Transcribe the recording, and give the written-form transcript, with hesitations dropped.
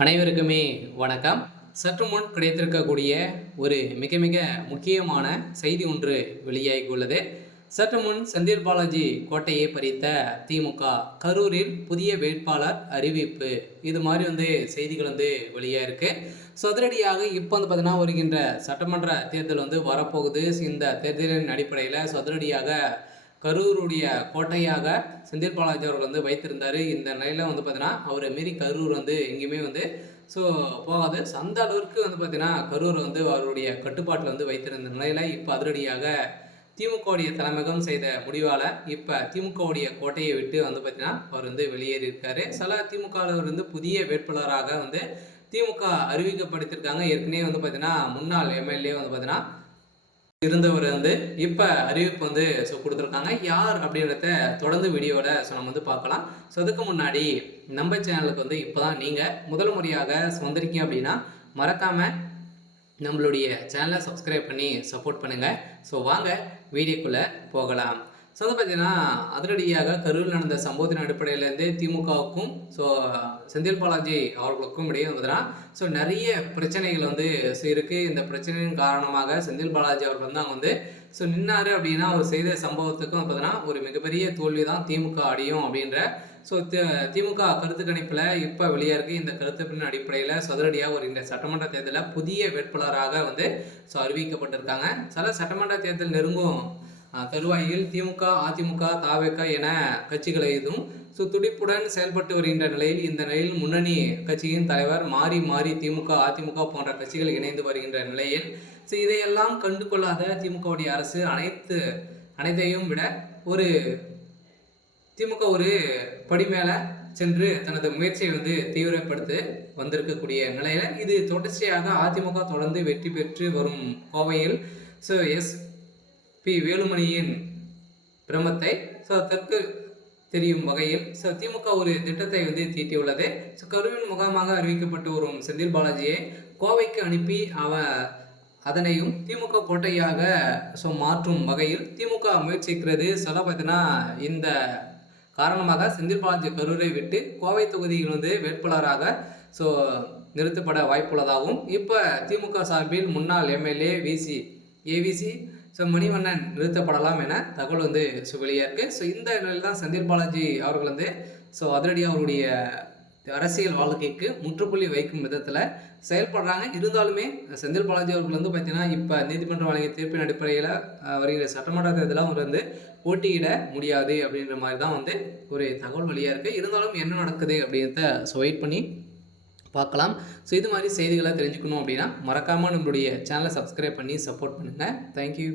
அனைவருக்குமே வணக்கம். சற்று முன் கிடைத்திருக்கக்கூடிய ஒரு மிக மிக முக்கியமான செய்தி ஒன்று வெளியாகியுள்ளது. சற்று முன் செந்தில் பாலாஜி கோட்டையை பறித்த திமுக கரூரில் புதிய வேட்பாளர் அறிவிப்பு, இது மாதிரி செய்திகள் வெளியாயிருக்கு. ஸோ அதிரடியாக இப்போ பார்த்தீங்கன்னா வருகின்ற சட்டமன்ற தேர்தல் வரப்போகுது. இந்த தேர்தலின் அடிப்படையில் அதிரடியாக கரூருடைய கோட்டையாக செந்தில் பாலாஜி அவர்கள் வைத்திருந்தார். இந்த நிலையில் பார்த்தீங்கன்னா அவரை மீறி கரூர் எங்கேயுமே ஸோ போகாது. அந்த அளவிற்கு பார்த்தீங்கன்னா கரூர் அவருடைய கட்டுப்பாட்டில் வைத்திருந்த நிலையில் இப்போ அதிரடியாக திமுகவுடைய தலைமையகம் செய்த முடிவால் இப்போ திமுகவுடைய கோட்டையை விட்டு பார்த்தீங்கன்னா அவர் வெளியேறியிருக்காரு. சில திமுகவில் புதிய வேட்பாளராக திமுக அறிவிக்கப்படுத்தியிருக்காங்க. ஏற்கனவே பார்த்தீங்கன்னா முன்னாள் எம்எல்ஏ பார்த்தீங்கன்னா இருந்தவர் இப்போ அறிவிப்பு கொடுத்துருக்காங்க. யார் அப்படின்றத தொடர்ந்து வீடியோவில் நம்ம பார்க்கலாம். ஸோ அதுக்கு முன்னாடி நம்ம சேனலுக்கு இப்போ தான் நீங்கள் முதல் முறையாக வந்திருக்கீங்க அப்படின்னா மறக்காமல் நம்மளுடைய சேனலை சப்ஸ்கிரைப் பண்ணி சப்போர்ட் பண்ணுங்கள். ஸோ வாங்க வீடியோக்குள்ளே போகலாம். ஸோ பார்த்தீங்கன்னா அதிரடியாக கரூரில் நடந்த சம்பவத்தின் அடிப்படையிலேருந்து திமுகவுக்கும் ஸோ செந்தில் பாலாஜி அவர்களுக்கும் இடையே ஸோ நிறைய பிரச்சனைகள் இருக்குது. இந்த பிரச்சனையின் காரணமாக செந்தில் பாலாஜி அவர்கள் அங்கே ஸோ நின்னார் அப்படின்னா அவர் செய்த சம்பவத்துக்கும் பார்த்தீங்கன்னா ஒரு மிகப்பெரிய தோல்வி தான் திமுக அடையும் அப்படின்ற ஸோ திமுக கருத்து கணிப்பில் இப்போ வெளியாக இருக்குது. இந்த கருத்துப்பின் அடிப்படையில் சதுரடியாக ஒரு இந்த சட்டமன்ற தேர்தலில் புதிய வேட்பாளராக ஸோ அறிவிக்கப்பட்டிருக்காங்க. சில சட்டமன்ற தேர்தல் நெருங்கும் தருவாயில் திமுக, அதிமுக, தவேக என கட்சிகளை எதுவும் ஸோ துடிப்புடன் செயல்பட்டு வருகின்ற நிலையில் இந்த நிலையில் முன்னணி கட்சியின் தலைவர் மாறி மாறி திமுக, அதிமுக போன்ற கட்சிகள் இணைந்து வருகின்ற நிலையில் ஸோ இதையெல்லாம் கண்டு கொள்ளாத திமுகவுடைய அரசு அனைத்தையும் விட ஒரு திமுக ஒரு படி மேலே சென்று தனது முயற்சியை தீவிரப்படுத்த வந்திருக்கக்கூடிய நிலையில் இது தொடர்ச்சியாக அதிமுக தொடர்ந்து வெற்றி பெற்று வரும் கோவையில் ஸோ பி வேலுமணியின் பிரமத்தை ஸோ தற்கு தெரியும் வகையில் ஸோ திமுக ஒரு திட்டத்தை தீட்டியுள்ளது. ஸோ கரூரின் முகாமாக அறிவிக்கப்பட்டு வரும் செந்தில் பாலாஜியை கோவைக்கு அனுப்பி அதனையும் திமுக கோட்டையாக ஸோ மாற்றும் வகையில் திமுக முயற்சிக்கிறது. சொல்ல பார்த்தீங்கன்னா இந்த காரணமாக செந்தில் பாலாஜி கரூரை விட்டு கோவை தொகுதியில் வேட்பாளராக ஸோ நிறுத்தப்பட வாய்ப்புள்ளதாகவும் இப்போ திமுக சார்பில் முன்னாள் எம்எல்ஏ ஏவிசி ஸோ மணிவண்ணன் நிறுத்தப்படலாம் என தகவல் ஸோ வெளியாக இருக்குது. ஸோ இந்த நிலையில் தான் செந்தில் பாலாஜி அவர்கள் ஸோ அதிரடி அவருடைய அரசியல் வாழ்க்கைக்கு முற்றுப்புள்ளி வைக்கும் விதத்தில் செயல்படுறாங்க. இருந்தாலுமே செந்தில் பாலாஜி அவர்கள் பார்த்தீங்கன்னா இப்போ நீதிமன்றம் வழங்கிய தீர்ப்பின் அடிப்படையில் வருகிற சட்டமன்ற தேர்தலில் அவர் போட்டியிட முடியாது அப்படின்ற மாதிரி தான் ஒரு தகவல் வெளியாக இருக்குது. இருந்தாலும் என்ன நடக்குது அப்படின்றத ஸோ வெயிட் பண்ணி பார்க்கலாம். ஸோ இது மாதிரி செய்திகளை தெரிஞ்சுக்கணும் அப்படின்னா மறக்காமல் நம்மளுடைய சேனலை சப்ஸ்கிரைப் பண்ணி சப்போர்ட் பண்ணுங்கள். தேங்க்யூ.